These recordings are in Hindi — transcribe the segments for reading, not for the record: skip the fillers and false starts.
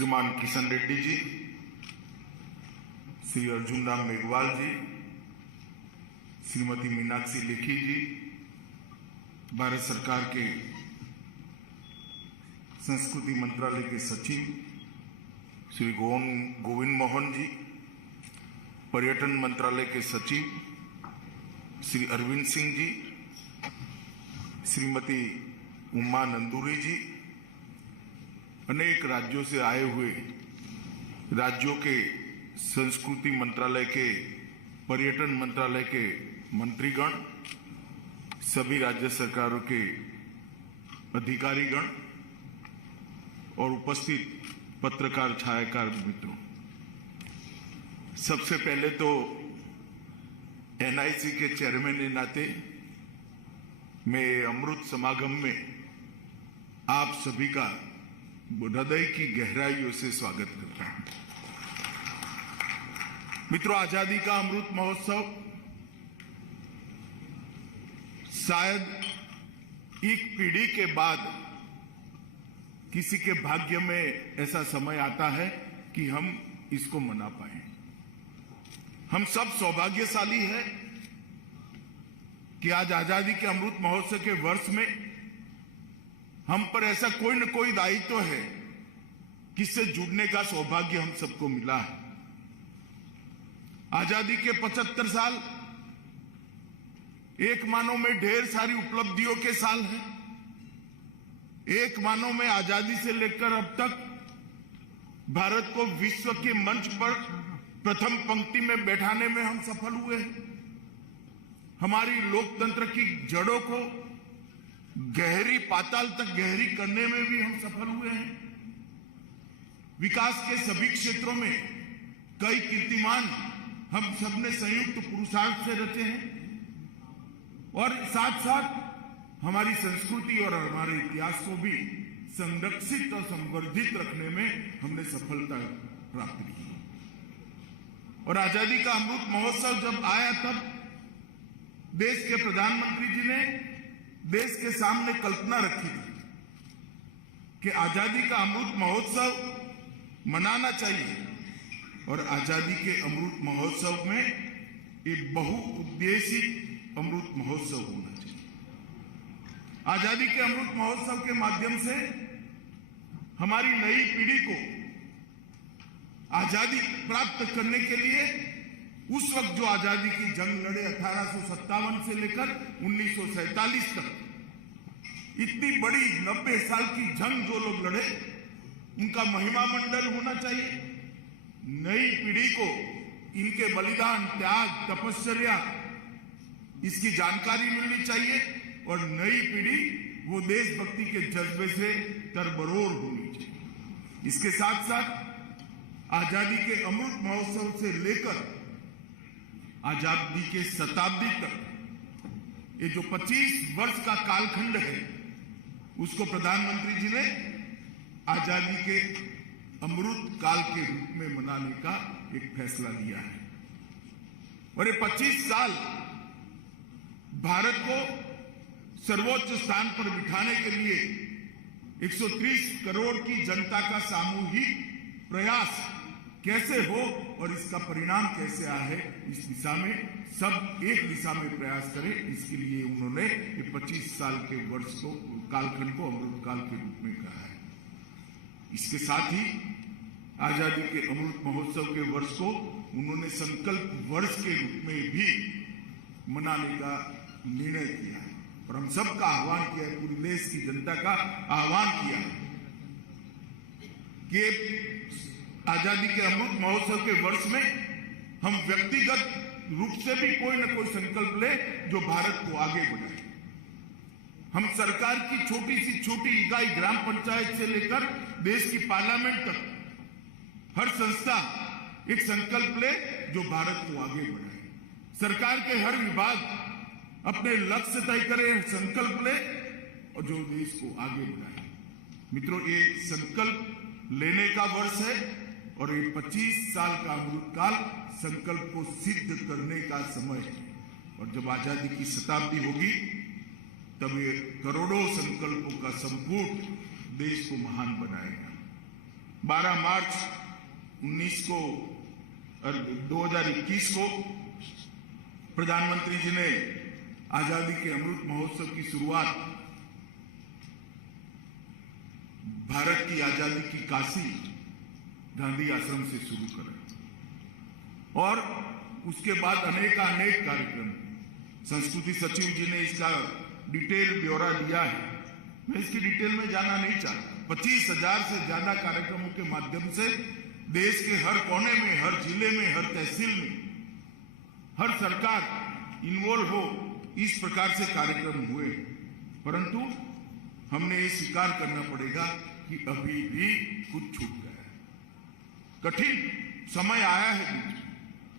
श्रीमान किशन रेड्डी जी, श्री अर्जुन राम मेघवाल जी, श्रीमती मीनाक्षी लेखी जी, भारत सरकार के संस्कृति मंत्रालय के सचिव श्री गोविंद मोहन जी, पर्यटन मंत्रालय के सचिव श्री अरविंद सिंह जी, श्रीमती उमा नंदूरी जी, अनेक राज्यों से आए हुए राज्यों के संस्कृति मंत्रालय के, पर्यटन मंत्रालय के मंत्रीगण, सभी राज्य सरकारों के अधिकारीगण और उपस्थित पत्रकार छायाकार मित्रों, सबसे पहले तो एनआईसी के चेयरमैन के नाते मैं अमृत समागम में आप सभी का हृदय की गहराइयों से स्वागत करता हूं। मित्रों, आजादी का अमृत महोत्सव शायद एक पीढ़ी के बाद किसी के भाग्य में ऐसा समय आता है कि हम इसको मना पाए। हम सब सौभाग्यशाली हैं कि आज आजादी के अमृत महोत्सव के वर्ष में हम पर ऐसा कोई न कोई दायित्व है किससे जुड़ने का सौभाग्य हम सबको मिला है। आजादी के 75 साल एक मानो में ढेर सारी उपलब्धियों के साल हैं। एक मानो में आजादी से लेकर अब तक भारत को विश्व के मंच पर प्रथम पंक्ति में बैठाने में हम सफल हुए हैं। हमारी लोकतंत्र की जड़ों को गहरी पाताल तक गहरी करने में भी हम सफल हुए हैं। विकास के सभी क्षेत्रों में कई कीर्तिमान हम सबने संयुक्त पुरुषार्थ से रचे हैं और साथ साथ हमारी संस्कृति और हमारे इतिहास को भी संरक्षित और संवर्धित रखने में हमने सफलता प्राप्त की। और आजादी का अमृत महोत्सव जब आया तब देश के प्रधानमंत्री जी ने देश के सामने कल्पना रखी थी कि आजादी का अमृत महोत्सव मनाना चाहिए और आजादी के अमृत महोत्सव में एक बहुउद्देशीय अमृत महोत्सव होना चाहिए। आजादी के अमृत महोत्सव के माध्यम से हमारी नई पीढ़ी को आजादी प्राप्त करने के लिए उस वक्त जो आजादी की जंग लड़े 1857 से लेकर 1947 तक, इतनी बड़ी 90 साल की जंग जो लोग लड़े उनका महिमा मंडल होना चाहिए। नई पीढ़ी को इनके बलिदान, त्याग, तपश्चर्या इसकी जानकारी मिलनी चाहिए और नई पीढ़ी वो देशभक्ति के जज्बे से तरबरोर होनी चाहिए। इसके साथ साथ आजादी के अमृत महोत्सव से लेकर आजादी के शताब्दी तक ये जो 25 वर्ष का कालखंड है उसको प्रधानमंत्री जी ने आजादी के अमृत काल के रूप में मनाने का एक फैसला लिया है। और ये 25 साल भारत को सर्वोच्च स्थान पर बिठाने के लिए 130 करोड़ की जनता का सामूहिक प्रयास कैसे हो और इसका परिणाम कैसे आए, इस दिशा में सब एक दिशा में प्रयास करें। इसके लिए उन्होंने ये 25 साल के वर्ष को, कालखंड को अमृत काल के रूप में कहा है। इसके साथ ही आजादी के अमृत महोत्सव के वर्ष को उन्होंने संकल्प वर्ष के रूप में भी मनाने का निर्णय किया है और हम सबका आह्वान किया है, पूरे देश की जनता का आह्वान किया है कि आजादी के अमृत महोत्सव के वर्ष में हम व्यक्तिगत रूप से भी कोई न कोई संकल्प ले जो भारत को आगे बढ़ाए। हम सरकार की छोटी सी छोटी इकाई ग्राम पंचायत से लेकर देश की पार्लियामेंट तक हर संस्था एक संकल्प ले जो भारत को आगे बढ़ाए। सरकार के हर विभाग अपने लक्ष्य तय करे, संकल्प ले और जो देश को आगे बढ़ाए। मित्रों, ये संकल्प लेने का वर्ष है और ये 25 साल का अमृतकाल संकल्प को सिद्ध करने का समय है। और जब आजादी की शताब्दी होगी तब ये करोड़ों संकल्पों का संपुट देश को महान बनाएगा। 12 मार्च 2021 को प्रधानमंत्री जी ने आजादी के अमृत महोत्सव की शुरुआत भारत की आजादी की काशी गांधी आश्रम से शुरू करें और उसके बाद अनेक कार्यक्रम संस्कृति सचिव जी ने इसका डिटेल ब्यौरा दिया है। मैं इसकी डिटेल में जाना नहीं चाहता। 25,000 से ज्यादा कार्यक्रमों के माध्यम से देश के हर कोने में, हर जिले में, हर तहसील में हर सरकार इन्वॉल्व हो, इस प्रकार से कार्यक्रम हुए। परंतु हमने ये स्वीकार करना पड़ेगा कि अभी भी कुछ छूट गया है। कठिन समय आया है,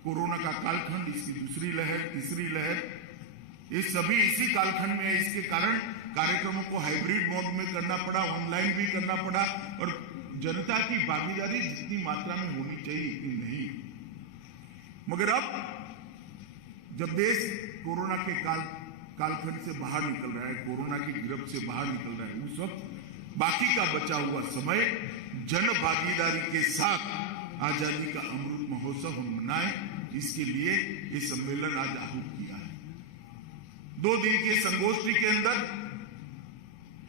कोरोना का कालखंड, इसकी दूसरी लहर, तीसरी लहर, ये सभी इसी कालखंड में है। इसके कारण कार्यक्रमों को हाइब्रिड मोड में करना पड़ा, ऑनलाइन भी करना पड़ा और जनता की भागीदारी जितनी मात्रा में होनी चाहिए इतनी नहीं। मगर अब जब देश कोरोना के कालखंड से बाहर निकल रहा है, कोरोना की गिरफ्त से बाहर निकल रहा है, उस वक्त बाकी का बचा हुआ समय जन भागीदारी के साथ आजादी का अमृत महोत्सव हम मनाएं। इसके लिए ये सम्मेलन आज आहूत किया है। 2 दिन के संगोष्ठी के अंदर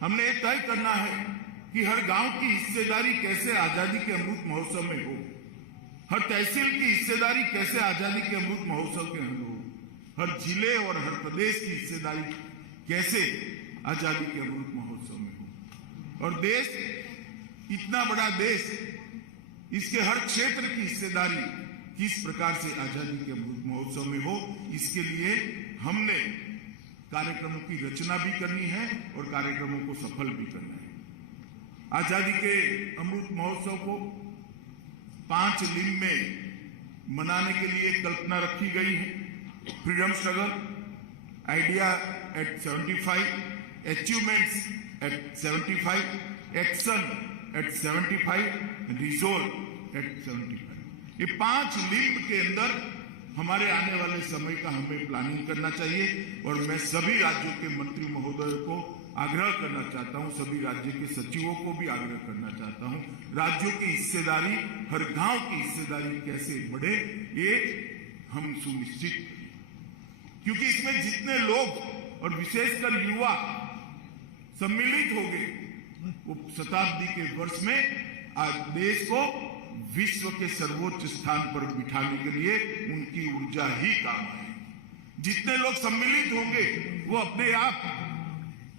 हमने तय करना है कि हर गांव की हिस्सेदारी कैसे आजादी के अमृत महोत्सव में हो, हर तहसील की हिस्सेदारी कैसे आजादी के अमृत महोत्सव के अंदर हो, हर जिले और हर प्रदेश की हिस्सेदारी कैसे आजादी के अमृत महोत्सव में हो। और देश, इतना बड़ा देश, इसके हर क्षेत्र की हिस्सेदारी किस प्रकार से आजादी के अमृत महोत्सव में हो, इसके लिए हमने कार्यक्रमों की रचना भी करनी है और कार्यक्रमों को सफल भी करना है। आजादी के अमृत महोत्सव को 5 लिंग में मनाने के लिए कल्पना रखी गई है। Freedom struggle, idea at 75, achievements at 75, action at 75, resolve at 75। ये 5 लिंग के अंदर हमारे आने वाले समय का हमें प्लानिंग करना चाहिए। और मैं सभी राज्यों के मंत्री महोदय को आग्रह करना चाहता हूं, सभी राज्य के सचिवों को भी आग्रह करना चाहता हूं, राज्यों की हिस्सेदारी, हर गांव की हिस्सेदारी कैसे बढ़े ये हम सुनिश्चित करें। क्योंकि इसमें जितने लोग और विशेषकर युवा सम्मिलित हो गए, वो शताब्दी के वर्ष में आज देश को विश्व के सर्वोच्च स्थान पर बिठाने के लिए उनकी ऊर्जा ही काम आएगी। जितने लोग सम्मिलित होंगे वो अपने आप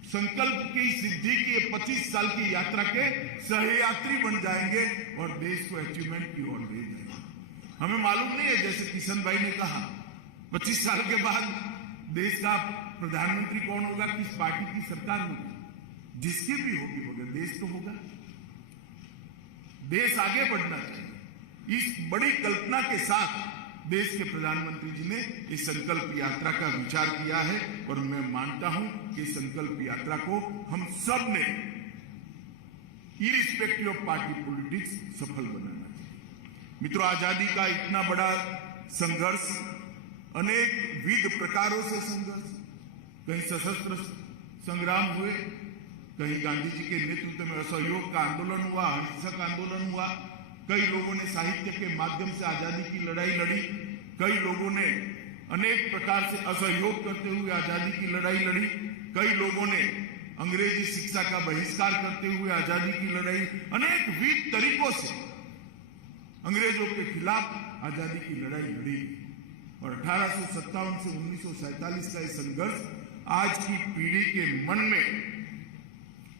संकल्प की सिद्धि की 25 साल की यात्रा के सहयात्री बन जाएंगे और देश को अचीवमेंट की ओर ले जाएंगे। हमें मालूम नहीं है, जैसे किशन भाई ने कहा, 25 साल के बाद देश का प्रधानमंत्री कौन होगा, किस पार्टी की सरकार होगी, जिसकी भी होगी मगर देश तो होगा। देश आगे बढ़ना चाहिए। इस बड़ी कल्पना के साथ देश के प्रधानमंत्री जी ने इस संकल्प यात्रा का विचार किया है और मैं मानता हूं कि संकल्प यात्रा को हम सब ने इरिस्पेक्टिव ऑफ पार्टी पॉलिटिक्स सफल बनाना चाहिए। मित्रों, आजादी का इतना बड़ा संघर्ष, अनेक विध प्रकारों से संघर्ष, कहीं सशस्त्र संग्राम हुए, कहीं गांधी जी के नेतृत्व में असहयोग का आंदोलन हुआ, अहिंसक आंदोलन हुआ, कई लोगों ने साहित्य के माध्यम से आजादी की लड़ाई लड़ी, कई लोगों ने अनेक प्रकार से असहयोग करते हुए आजादी की लड़ाई लड़ी, कई लोगों ने अंग्रेजी शिक्षा का बहिष्कार करते हुए आजादी की लड़ाई, अनेक विविध तरीकों से अंग्रेजों के खिलाफ आजादी की लड़ाई लड़ी। और 1857 से 1947 का यह संघर्ष आज की पीढ़ी के मन में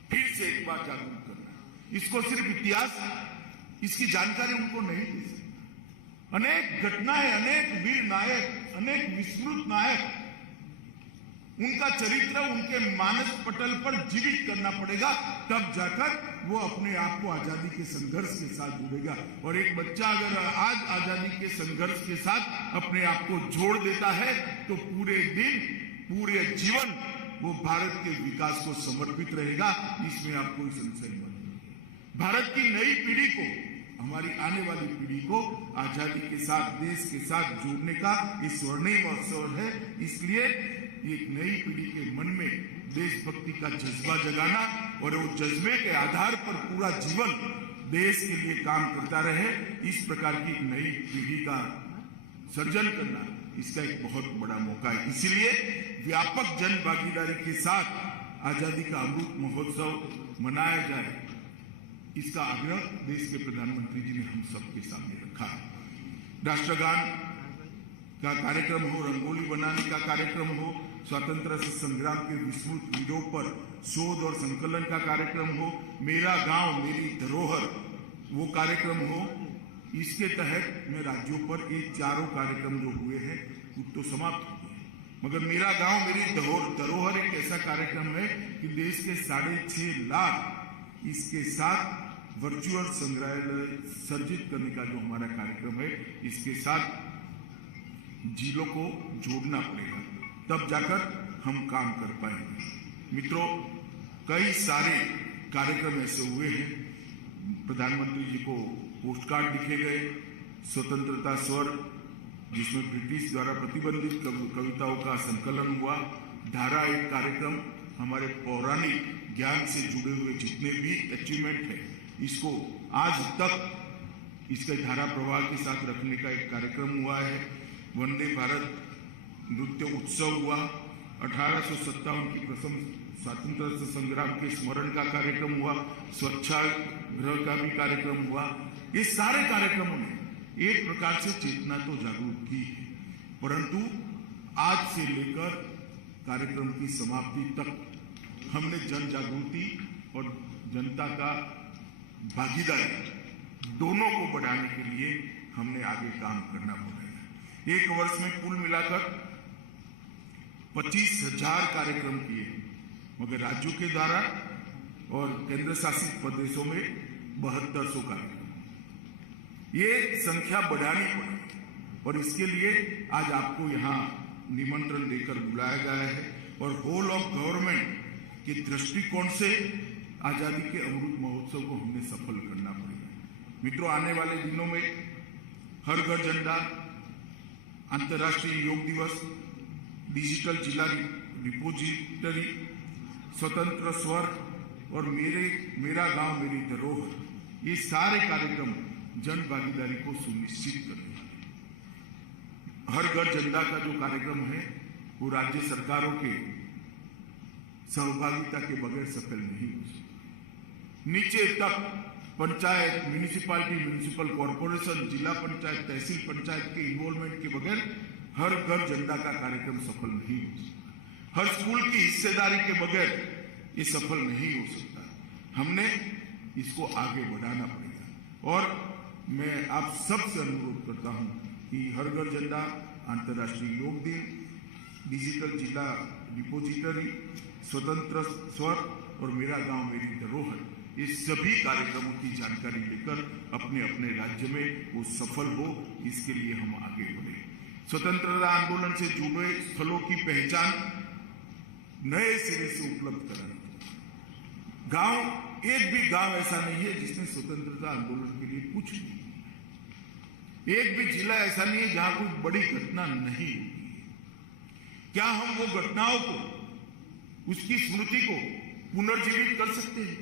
फिर से एक बार जागरूक करना है। इसको सिर्फ इतिहास, इसकी जानकारी उनको नहीं दे सकता। अनेक घटनाएं, अनेक वीर नायक, अनेक विस्मृत नायक, उनका चरित्र उनके मानस पटल पर जीवित करना पड़ेगा, तब जाकर वो अपने आप को आजादी के संघर्ष के साथ जुड़ेगा। और एक बच्चा अगर आज आजादी के संघर्ष के साथ अपने आप को जोड़ देता है तो पूरे दिन, पूरे जीवन वो भारत के विकास को समर्पित रहेगा। इसमें आप कोई संशय मत। भारत की नई पीढ़ी को, हमारी आने वाली पीढ़ी को आजादी के साथ, देश के साथ जोड़ने का ये स्वर्णिम अवसर है। इसलिए एक नई पीढ़ी के मन में देशभक्ति का जज्बा जगाना और वो जज्बे के आधार पर पूरा जीवन देश के लिए काम करता रहे, इस प्रकार की नई पीढ़ी का सर्जन करना इसका एक बहुत बड़ा मौका है। इसीलिए व्यापक जन भागीदारी के साथ आजादी का अमृत महोत्सव मनाया जाए, इसका आग्रह देश के प्रधानमंत्री जी ने हम सबके सामने रखा है। राष्ट्रगान का कार्यक्रम हो, रंगोली बनाने का कार्यक्रम हो, स्वतंत्रता संग्राम के विस्तृत वीरों पर शोध और संकलन का कार्यक्रम हो, मेरा गांव मेरी धरोहर वो कार्यक्रम हो, इसके तहत में राज्यों पर ये चारों कार्यक्रम जो हुए हैं कुछ तो समाप्त हो गए, मगर मेरा गांव मेरी धरोहर एक ऐसा कार्यक्रम है कि देश के 6.5 लाख इसके साथ वर्चुअल संग्रहालय सर्जित करने का जो हमारा कार्यक्रम है, इसके साथ जिलों को जोड़ना पड़ेगा, तब जाकर हम काम कर पाएंगे। मित्रों, कई सारे कार्यक्रम ऐसे हुए हैं। प्रधानमंत्री जी को पोस्ट कार्ड लिखे गए, स्वतंत्रता स्वर जिसमें ब्रिटिश द्वारा प्रतिबंधित कविताओं का संकलन हुआ, धारा एक कार्यक्रम हमारे पौराणिक ज्ञान से जुड़े हुए जितने भी अचीवमेंट है इसको आज तक इसके धारा प्रवाह के साथ रखने का एक कार्यक्रम हुआ है। वंदे भारत नृत्य उत्सव हुआ, 1857 की प्रथम स्वतंत्रता संग्राम के स्मरण का कार्यक्रम हुआ, स्वच्छाग्रह का भी कार्यक्रम हुआ। ये सारे कार्यक्रमों ने एक प्रकार से चेतना तो जागरूक की है, परंतु आज से लेकर कार्यक्रम की समाप्ति तक हमने जन जागृति और जनता का भागीदारी दोनों को बढ़ाने के लिए हमने आगे काम करना पड़ेगा। एक वर्ष में कुल मिलाकर 25,000 कार्यक्रम किए, मगर राज्यों के द्वारा और केंद्र शासित प्रदेशों में 7200 कार्यक्रम। ये संख्या बढ़ानी पड़ेगी और इसके लिए आज आपको यहाँ निमंत्रण देकर बुलाया गया है और होल ऑफ गवर्नमेंट के दृष्टिकोण से आजादी के अमृत महोत्सव को हमने सफल करना पड़ेगा। मित्रों, आने वाले दिनों में हर घर झंडा, अंतर्राष्ट्रीय योग दिवस, डिजिटल जिला रिपोजिटरी, स्वतंत्र स्वर और मेरा गांव मेरी धरोहर, ये सारे कार्यक्रम जन भागीदारी को सुनिश्चित करेंगे। हर घर झंडा का जो कार्यक्रम है वो राज्य सरकारों के सहभागिता के बगैर सफल नहीं हो सकता। नीचे तक पंचायत, म्यूनिसिपालिटी, म्यूनिसिपल कॉर्पोरेशन, जिला पंचायत, तहसील पंचायत के इन्वॉल्वमेंट के बगैर हर घर झंडा का कार्यक्रम सफल नहीं हो सकता। हर स्कूल की हिस्सेदारी के बगैर ये सफल नहीं हो सकता। हमने इसको आगे बढ़ाना पड़ेगा और मैं आप सबसे अनुरोध करता हूं कि हर घर झंडा, अंतर्राष्ट्रीय योग दिन, डिजिटल जिला रिपोजिटरी, स्वतंत्र स्वर और मेरा गांव मेरी धरोहर, ये सभी कार्यक्रमों की जानकारी लेकर अपने अपने राज्य में वो सफल हो, इसके लिए हम आगे बढ़े। स्वतंत्रता आंदोलन से जुड़े स्थलों की पहचान नए सिरे से उपलब्ध कराना। गांव, एक भी गांव ऐसा नहीं है जिसने स्वतंत्रता आंदोलन के लिए कुछ नहीं। एक भी जिला ऐसा नहीं है जहां कोई बड़ी घटना नहीं हुई। क्या हम वो घटनाओं को, उसकी स्मृति को पुनर्जीवित कर सकते हैं?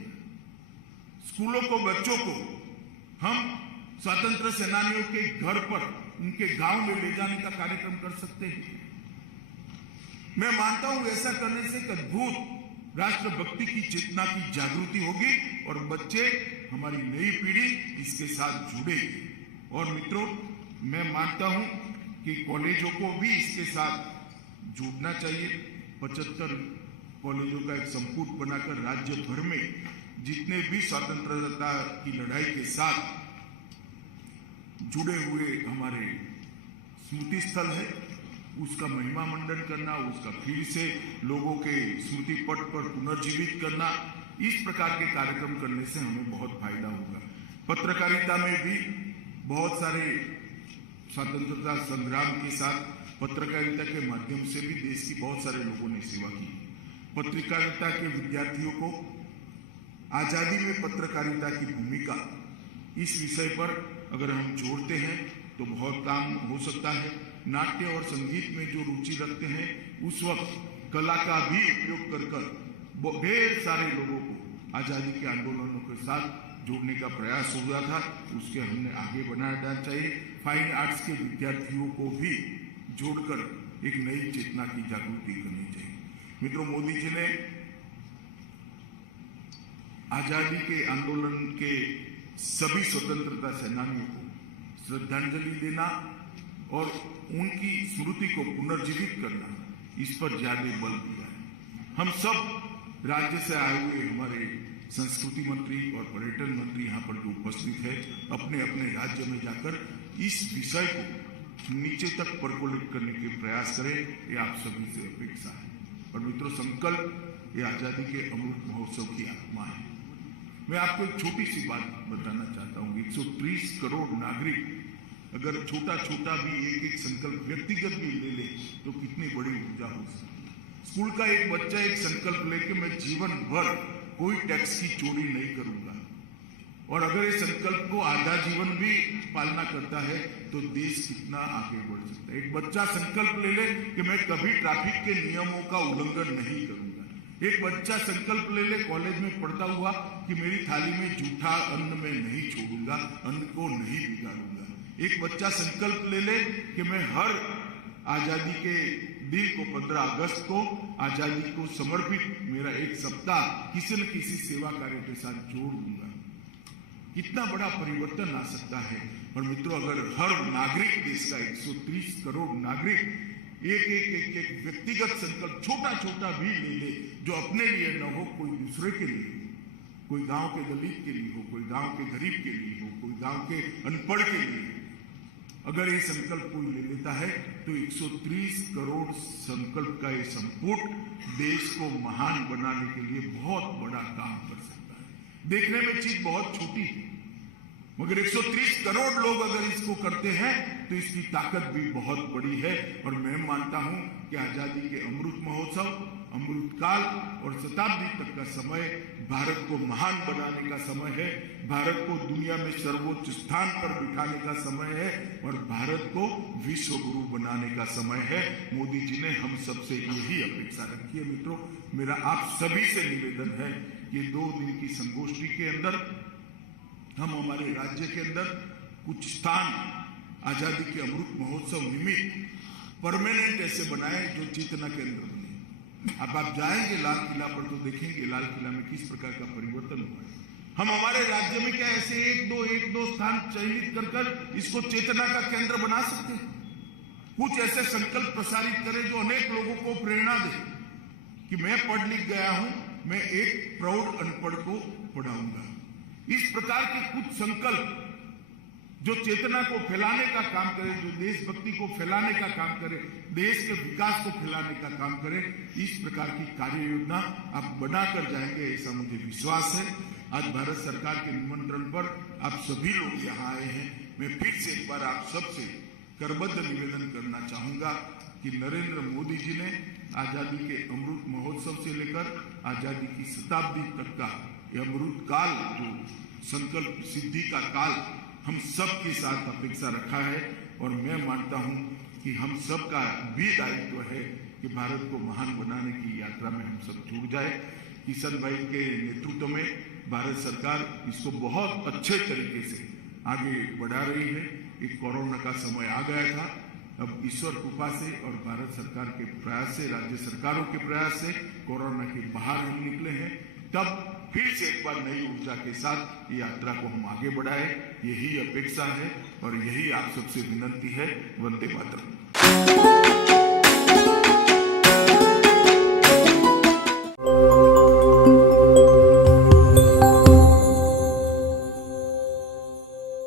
स्कूलों को, बच्चों को हम स्वतंत्र सेनानियों के घर पर, उनके गांव में ले जाने का कार्यक्रम कर सकते हैं। मैं मानता हूं ऐसा करने से एक अद्भुत राष्ट्रभक्ति की चेतना की जागृति होगी और बच्चे, हमारी नई पीढ़ी इसके साथ जुड़ेगी। और मित्रों, मैं मानता हूं कि कॉलेजों को भी इसके साथ जुड़ना चाहिए। 75 कॉलेजों का एक संपुट बनाकर राज्य भर में जितने भी स्वतंत्रता की लड़ाई के साथ जुड़े हुए हमारे स्मृति स्थल है, उसका महिमा मंडन करना, उसका फिर से लोगों के स्मृति पट पर पुनर्जीवित करना, इस प्रकार के कार्यक्रम करने से हमें बहुत फायदा होगा। पत्रकारिता में भी बहुत सारे स्वतंत्रता संग्राम के साथ पत्रकारिता के माध्यम से भी देश की बहुत सारे लोगों ने सेवा की। पत्रकारिता के विद्यार्थियों को आजादी में पत्रकारिता की भूमिका, इस विषय पर अगर हम जोड़ते हैं तो बहुत काम हो सकता है। नाट्य और संगीत में जो रुचि रखते हैं, उस वक्त कला का भी उपयोग कर ढेर सारे लोगों को आजादी के आंदोलनों के साथ जोड़ने का प्रयास हुआ था, उसके हमने आगे बढ़ाना चाहिए। फाइन आर्ट्स के विद्यार्थियों को भी जोड़कर एक नई चेतना की जागृति करनी चाहिए। मित्रों, मोदी जी ने आजादी के आंदोलन के सभी स्वतंत्रता सेनानियों को श्रद्धांजलि देना और उनकी स्मृति को पुनर्जीवित करना, इस पर ज्यादा बल दिया है। हम सब राज्य से आए हुए हमारे संस्कृति मंत्री और पर्यटन मंत्री यहाँ पर जो उपस्थित है, अपने अपने राज्य में जाकर इस विषय को नीचे तक परकोलेट करने के प्रयास करें, ये आप सभी से अपेक्षा है। और मित्रों, संकल्प ये आजादी के अमृत महोत्सव की आत्मा है। मैं आपको एक छोटी सी बात बताना चाहता हूँ। 130 करोड़ नागरिक अगर छोटा छोटा भी एक एक संकल्प व्यक्तिगत भी ले ले तो कितनी बड़ी ऊर्जा हो सकती है। स्कूल का एक बच्चा एक संकल्प लेके मैं जीवन भर कोई टैक्स की चोरी नहीं करूंगा, और अगर इस संकल्प को आधा जीवन भी पालना करता है तो देश कितना आगे बढ़ सकता है। एक बच्चा संकल्प ले ले कि मैं कभी ट्रैफिक के नियमों का उल्लंघन नहीं करूंगा। एक बच्चा संकल्प ले ले कॉलेज में पढ़ता हुआ कि मेरी थाली में जूठा अन्न में नहीं छोड़ूंगा, अन्न को नहीं बिगाड़ूंगा। एक बच्चा संकल्प ले ले कि मैं हर आजादी के दिन को 15 अगस्त को आजादी को समर्पित मेरा एक सप्ताह किसी न किसी सेवा कार्य के साथ जोड़ दूंगा। कितना बड़ा परिवर्तन आ सकता है। और मित्रों, अगर हर नागरिक, देश का 130 करोड़ नागरिक एक व्यक्तिगत संकल्प छोटा छोटा भी ले ले, जो अपने लिए न हो, कोई दूसरे के लिए, कोई गांव के दलित के लिए हो, कोई गांव के गरीब के लिए हो, कोई गांव के अनपढ़ के लिए, अगर ये संकल्प कोई ले लेता है तो 130 करोड़ संकल्प का ये संपुट देश को महान बनाने के लिए बहुत बड़ा काम कर सकता है। देखने में चीज बहुत छोटी है, मगर 130 करोड़ लोग अगर इसको करते हैं तो इसकी ताकत भी बहुत बड़ी है। और मैं मानता हूं कि आजादी के अमृत महोत्सव, अमृत काल और शताब्दी तक का समय भारत को महान बनाने का समय है, भारत को दुनिया में सर्वोच्च स्थान पर बिठाने का समय है और भारत को विश्व गुरु बनाने का समय है। मोदी जी ने हम सबसे यही अपेक्षा रखी है। मित्रों, मेरा आप सभी से निवेदन है कि 2 दिन की संगोष्ठी के अंदर हम हमारे राज्य के अंदर कुछ स्थान आजादी के अमृत महोत्सव निमित्त परमानेंट ऐसे बनाए जो चेतना केंद्र बने। अब आप जाएंगे लाल किला पर तो देखेंगे लाल किला में किस प्रकार का परिवर्तन हुआ है। हम हमारे राज्य में क्या ऐसे एक दो स्थान चयनित कर इसको चेतना का केंद्र बना सकते हैं। कुछ ऐसे संकल्प प्रसारित करें जो अनेक लोगों को प्रेरणा दे कि मैं पढ़ लिख गया हूं, मैं एक प्रौढ़ अनपढ़ को पढ़ाऊंगा। इस प्रकार के कुछ संकल्प जो चेतना को फैलाने का काम करे, जो देशभक्ति को फैलाने का काम करे, देश के विकास को फैलाने का काम करे, इस प्रकार की कार्य योजना आप बनाकर जाएंगे ऐसा मुझे विश्वास है। आज भारत सरकार के निमंत्रण पर आप सभी लोग यहाँ आए हैं। मैं फिर से एक बार आप सबसे करबद्ध निवेदन करना चाहूंगा कि नरेंद्र मोदी जी ने आजादी के अमृत महोत्सव से लेकर आजादी की शताब्दी तक का यह अमृत काल, जो संकल्प सिद्धि का काल हम सब के साथ अपेक्षा रखा है। और मैं मानता हूं कि हम सब का भी दायित्व है कि भारत को महान बनाने की यात्रा में हम सब जुड़ जाए। किशन भाई के नेतृत्व में भारत सरकार इसको बहुत अच्छे तरीके से आगे बढ़ा रही है। एक कोरोना का समय आ गया था, अब ईश्वर कृपा से और भारत सरकार के प्रयास से, राज्य सरकारों के प्रयास से कोरोना के बाहर हम निकले हैं। तब फिर से एक बार नई ऊर्जा के साथ ये यात्रा को हम आगे बढ़ाएं, यही अपेक्षा है और यही आप सबसे विनती है। वंदे मातरम।